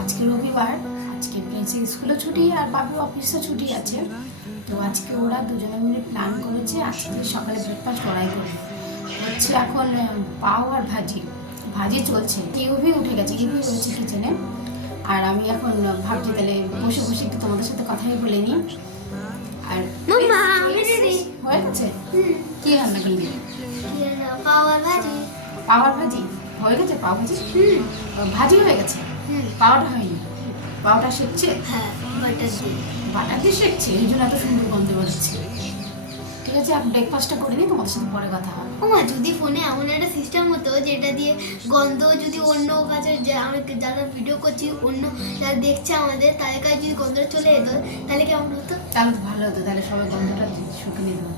আজকে রবিবার আজকে প্রিন্সের স্কুলে ছুটি আর বাবুর অফিসও ছুটি আছে। তো আজকে ওরা দুজনে মিলে প্ল্যান করেছে আজকে সকালে ব্রেকফাস্ট ওরাই করবে। হচ্ছে এখন পাও আর ভাজি। ভাজি চলছে। ইউভি উঠে গেছে ইউভি রয়েছে কিচেনে আর আমি এখন ভাবছি তাহলে বসে বসে একটু তোমাদের সাথে কথাই বলে নিই। আর। হয়ে গেছে? কি রান্না করলি? পাওয়ার ভাজি। পাওয়ার ভাজি? হয়ে গেছে পাও ভাজি? ভাজি হয়ে গেছে? পাওয়াটা হয়নি। পাওয়াটা শিখছে? হ্যাঁ বাটার দিয়ে। বাটার দিয়ে শিখছে? এই জন্য এত সুন্দর গন্ধ বেরোচ্ছে। ঠিক আছে আমি ব্রেকফাস্টটা করে নিই তোমাদের সাথে পরে কথা হবে। ও মা যদি ফোনে এমন একটা সিস্টেম হতো যেটা দিয়ে গন্ধ যদি অন্য কাছে যে আমরা যারা ভিডিও করছি অন্য যারা দেখছে আমাদের তাদের কাছে যদি গন্ধটা চলে যেত তাহলে কেমন হতো? তাহলে তো ভালো হতো তাহলে সবাই গন্ধটা শুকে নিতে।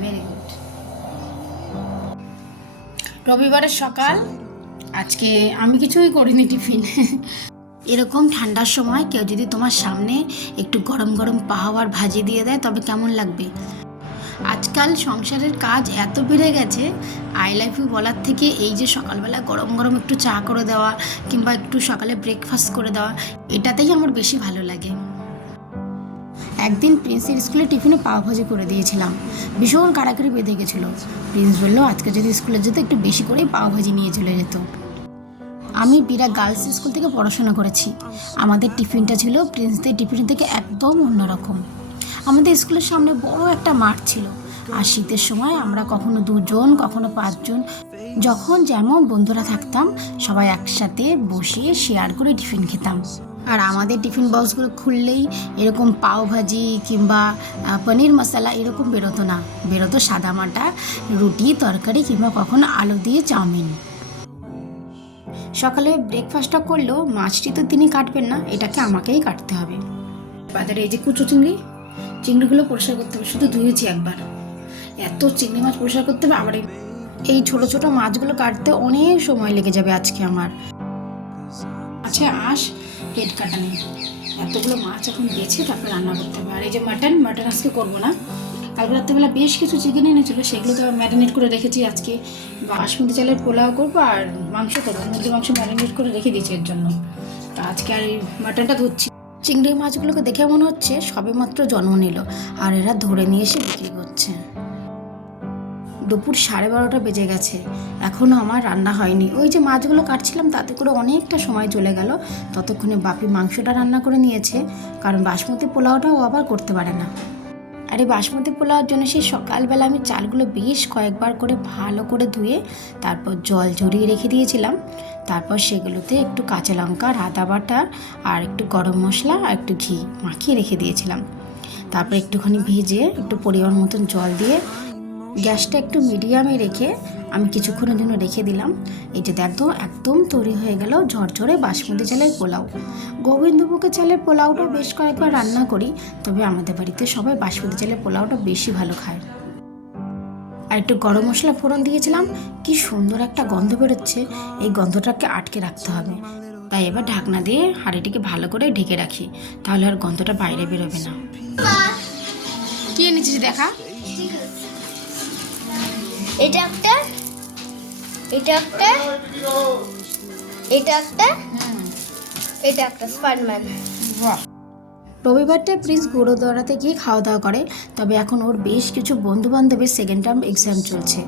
ভেরি গুড রবিবারের সকাল। আজকে আমি কিছুই করিনি টিফিন। এরকম ঠান্ডার সময় কেউ যদি তোমার সামনে একটু গরম গরম পাহাওয়ার ভাজি দিয়ে দেয়, তবে কেমন লাগবে? আজকাল সংসারের কাজ এত বেড়ে গেছে, আই লাইফ ইউ বলার থেকে এই যে সকালবেলা গরম গরম একটু চা করে দেওয়া কিংবা একটু সকালে ব্রেকফাস্ট করে দেওয়া, এটাতেই আমার বেশি ভালো লাগে। একদিন প্রিন্সের স্কুলে টিফিনে পাও ভাজি করে দিয়েছিলাম। ভীষণ কাড়াকাড়ি বেঁধে গেছিল। প্রিন্স বলল, আজকে যদি স্কুলে যেত একটু বেশি করেই পাও ভাজি নিয়ে চলে যেত। আমি বিরা গার্লস স্কুল থেকে পড়াশোনা করেছি। আমাদের টিফিনটা ছিল প্রিন্সদের টিফিন থেকে একদম অন্যরকম। আমাদের স্কুলের সামনে বড় একটা মাঠ ছিল। আর শীতের সময় আমরা কখনো দুজন, কখনো পাঁচজন, যখন যেমন বন্ধুরা থাকতাম, সবাই একসাথে বসে শেয়ার করে টিফিন খেতাম। আর আমাদের টিফিন বক্সগুলো খুললেই এরকম পাও ভাজি কিংবা পনির মশলা এরকম বেরোতো না। বেরোতো সাদামাটা রুটি, তরকারি কিংবা কখনো আলু দিয়ে চাউমিন। সকালে ব্রেকফাস্টটা করলেও মাছটি তো তিনি কাটবেন না, এটাকে আমাকেই কাটতে হবে। বাজারে এই যে কুচো চিংড়ি, চিংড়িগুলো পরিষ্কার করতে হবে, শুধু ধুয়েছি একবার। এত চিংড়ি মাছ পরিষ্কার করতে হবে, আবার এই- এই ছোট ছোট মাছগুলো কাটতে অনেক সময় লেগে যাবে আজকে আমার। আচ্ছা আস পেট কাটা নেই। এতগুলো মাছ এখন বেছে তারপর রান্না করতে হবে। আর এই যে মাটন মাটন আজকে করব না। কালকে রাত্রেবেলা বেশ কিছু চিকেন এনেছিল, সেগুলো তো ম্যারিনেট করে রেখেছি আজকে। বাসমতি চালের পোলাও করব আর মাংস করব। মুরগি মাংস ম্যারিনেট করে রেখে দিয়েছি এর জন্য। তা আজকে আর এই মাটনটা ধরছি। চিংড়ি মাছগুলোকে দেখে মনে হচ্ছে সবেমাত্র জন্ম নিল, আর এরা ধরে নিয়ে এসে বিক্রি করছে। দুপুর সাড়ে বারোটা বেজে গেছে। এখনও আমার রান্না হয়নি। ওই যে মাছগুলো কাটছিলাম, তাতে করে অনেকটা সময় চলে গেল। ততক্ষণে বাপি মাংসটা রান্না করে নিয়েছে। কারণ বাসমতি পোলাওটাও আবার করতে পারে না। আর এই বাসমতি পোলাওয়ার জন্য সেই সকালবেলা আমি চালগুলো বেশ কয়েকবার করে ভালো করে ধুয়ে, তারপর জল ঝরিয়ে রেখে দিয়েছিলাম। তারপর সেগুলোতে একটু কাঁচা লঙ্কা আর আদা বাটা, আর একটু গরম মশলা, আর একটু ঘি মাখিয়ে রেখে দিয়েছিলাম। তারপর একটুখানি ভেজে একটু পরিমাণ মতন জল দিয়ে গ্যাসটা একটু মিডিয়ামে রেখে আমি কিছুক্ষণের জন্য রেখে দিলাম। যে দেখো, একদম তৈরি হয়ে গেল ঝরঝরে বাসমতি চালের পোলাও। গোবিন্দভোগের চালের পোলাওটা বেশ কয়েকবার রান্না করি, তবে আমাদের বাড়িতে সবাই বাসমতি চালের পোলাওটা বেশি ভালো খায়। আর একটু গরম মশলা ফোড়ন দিয়েছিলাম, কি সুন্দর একটা গন্ধ বেরোচ্ছে। এই গন্ধটাকে আটকে রাখতে হবে। তাই এবার ঢাকনা দিয়ে হাঁড়িটিকে ভালো করে ঢেকে রাখি, তাহলে আর গন্ধটা বাইরে বেরোবে না। কি এনেছিস দেখা? এটা একটা এটা একটা এটা একটা এটা একটা প্রিন্স গুরুদ্বারাতে গিয়ে খাওয়া দাওয়া করে, তবে এখন ওর বেশ কিছু বন্ধু বান্ধবের সেকেন্ড টার্ম এক্সাম চলছে।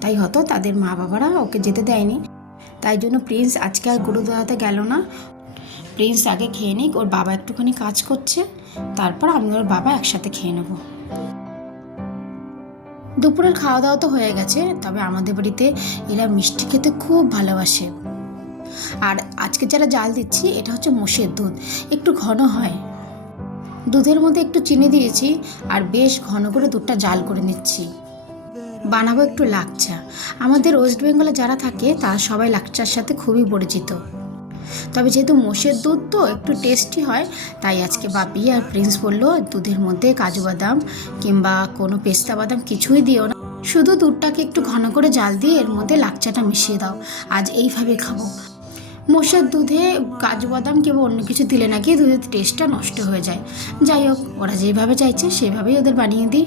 তাই হয়তো তাদের মা বাবারা ওকে যেতে দেয়নি। তাই জন্য প্রিন্স আজকে আর গুরুদ্বারাতে গেল না। প্রিন্স আগে খেয়ে নিক, ওর বাবা একটুখানি কাজ করছে, তারপর আমি ওর বাবা একসাথে খেয়ে নেব। দুপুরের খাওয়া দাওয়া তো হয়ে গেছে, তবে আমাদের বাড়িতে এরা মিষ্টি খেতে খুব ভালোবাসে। আর আজকে যারা জাল দিচ্ছি, এটা হচ্ছে মোষের দুধ, একটু ঘন হয়। দুধের মধ্যে একটু চিনি দিয়েছি আর বেশ ঘন করে দুধটা জাল করে নিচ্ছি। বানাবো একটু লাকচা। আমাদের ওয়েস্ট বেঙ্গলে যারা থাকে, তারা সবাই লাকচার সাথে খুবই পরিচিত। তবে যেহেতু মোষের দুধ তো একটু টেস্টি হয়, তাই আজকে বাপি আর প্রিন্স বলল, দুধের মধ্যে কাজু বাদাম কিংবা কোনো পেস্তা বাদাম কিছুই দিও না। শুধু দুধটাকে একটু ঘন করে জাল দিয়ে এর মধ্যে লাকচাটা মিশিয়ে দাও, আজ এইভাবে খাব। মোষের দুধে কাজু বাদাম কিংবা অন্য কিছু দিলে নাকি দুধের টেস্টটা নষ্ট হয়ে যায়। যাই হোক, ওরা যেভাবে চাইছে সেভাবেই ওদের বানিয়ে দিই।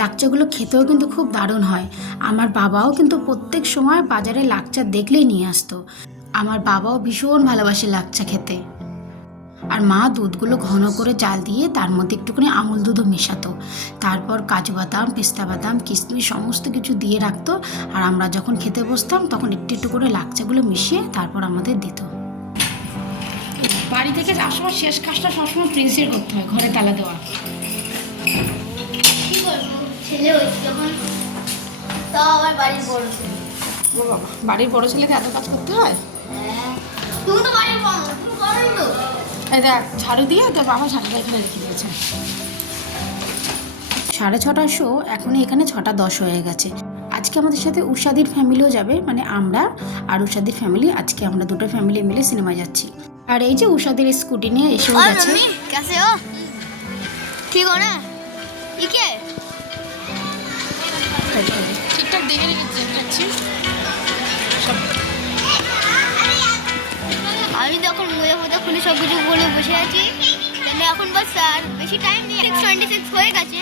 লাকচাগুলো খেতেও কিন্তু খুব দারুণ হয়। আমার বাবাও কিন্তু প্রত্যেক সময় বাজারে লাকচা দেখলেই নিয়ে আসতো। আমার বাবাও ভীষণ ভালোবাসে লাচ্চা খেতে। আর মা দুধগুলো ঘন করে জাল দিয়ে তার মধ্যে একটুখানি আমুল দুধও মেশাতো। তারপর কাজু বাদাম পেস্তা বাদাম কিশমিশ সমস্ত কিছু দিয়ে রাখতো। আর আমরা যখন খেতে বসতাম তখন একটু একটু করে লাচ্চাগুলো মিশিয়ে তারপর আমাদের দিত। বাড়ি থেকে যাওয়ার সময় শেষ কাজটা সবসময় প্রিন্সের করতে হয় ঘরে তালা দেওয়া। ছেলে হয়েছে যখন তাও আবার বাড়ির বড় ছেলে। ও বাবা বাড়ির বড় ছেলেকে এত কাজ করতে হ্যাঁ? তুমি তো বাড়ির বড় তুমি করোই তো এই দেখ ঝাড়ু দিয়ে তোর বাবা ঝাড়ুটা এখানে রেখে দিয়েছে সাড়ে ছটার শো এখন এখানে ছটা দশ হয়ে গেছে আজকে আমাদের সাথে উষাদির ফ্যামিলিও যাবে মানে আমরা আর উষাদির ফ্যামিলি আজকে আমরা দুটো ফ্যামিলি মিলে সিনেমা যাচ্ছি আর এই যে উষাদির স্কুটি নিয়ে এসেও और গেছে मम्मी कैसे हो ठीक हो ना ये क्या है ঠিকঠাক দেখে রেখেছি আমি যখন মুজাফর খুলে সব কিছু বলে বসে আছি তাহলে এখন বাস স্যার বেশি টাইম নেই টোয়েন্টি সিক্স হয়ে গেছে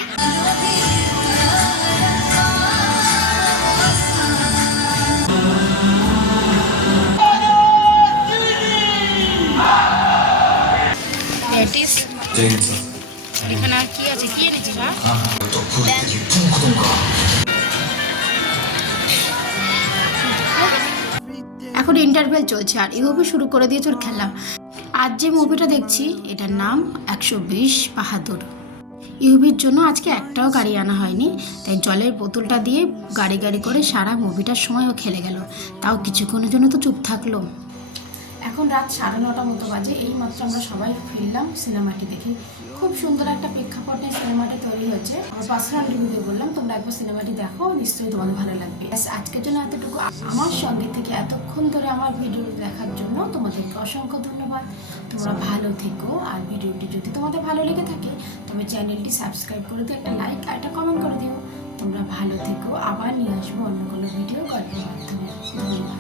এখানে আর কি আছে কি এনেছিস এখন ইন্টারভেল চলছে আর এভাবে শুরু করে দিয়ে তোর খেলা। আজ যে মুভিটা দেখছি, এটার নাম একশো বিশ বাহাদুর। ইউবির জন্য আজকে একটাও গাড়ি আনা হয়নি, তাই জলের বোতলটা দিয়ে গাড়ি গাড়ি করে সারা মুভিটার সময়ও খেলে গেল। তাও কিছুক্ষণের জন্য তো চুপ থাকল। এখন রাত সাড়ে নটা মতো বাজে, এই মাত্র আমরা সবাই ফিরলাম সিনেমাটি দেখে। খুব সুন্দর একটা প্রেক্ষাপটে সিনেমাটি তৈরি হয়েছে আমার পার্সোনাল রিভিউতে বললাম, তোমরা একবার সিনেমাটি দেখো, নিশ্চয়ই তোমাদের ভালো লাগবে। আজকের জন্য এতটুকু। আমার সঙ্গে থেকে এতক্ষণ ধরে আমার ভিডিও দেখার জন্য তোমাদেরকে অসংখ্য ধন্যবাদ। তোমরা ভালো থেকো, আর ভিডিওটি যদি তোমাদের ভালো লেগে থাকে, তবে চ্যানেলটি সাবস্ক্রাইব করে দিও, একটা লাইক আর একটা কমেন্ট করে দিও। তোমরা ভালো থেকো, আবার নিয়ে আসব অন্য কোনো ভিডিও গল্পের মাধ্যমে। ধন্যবাদ।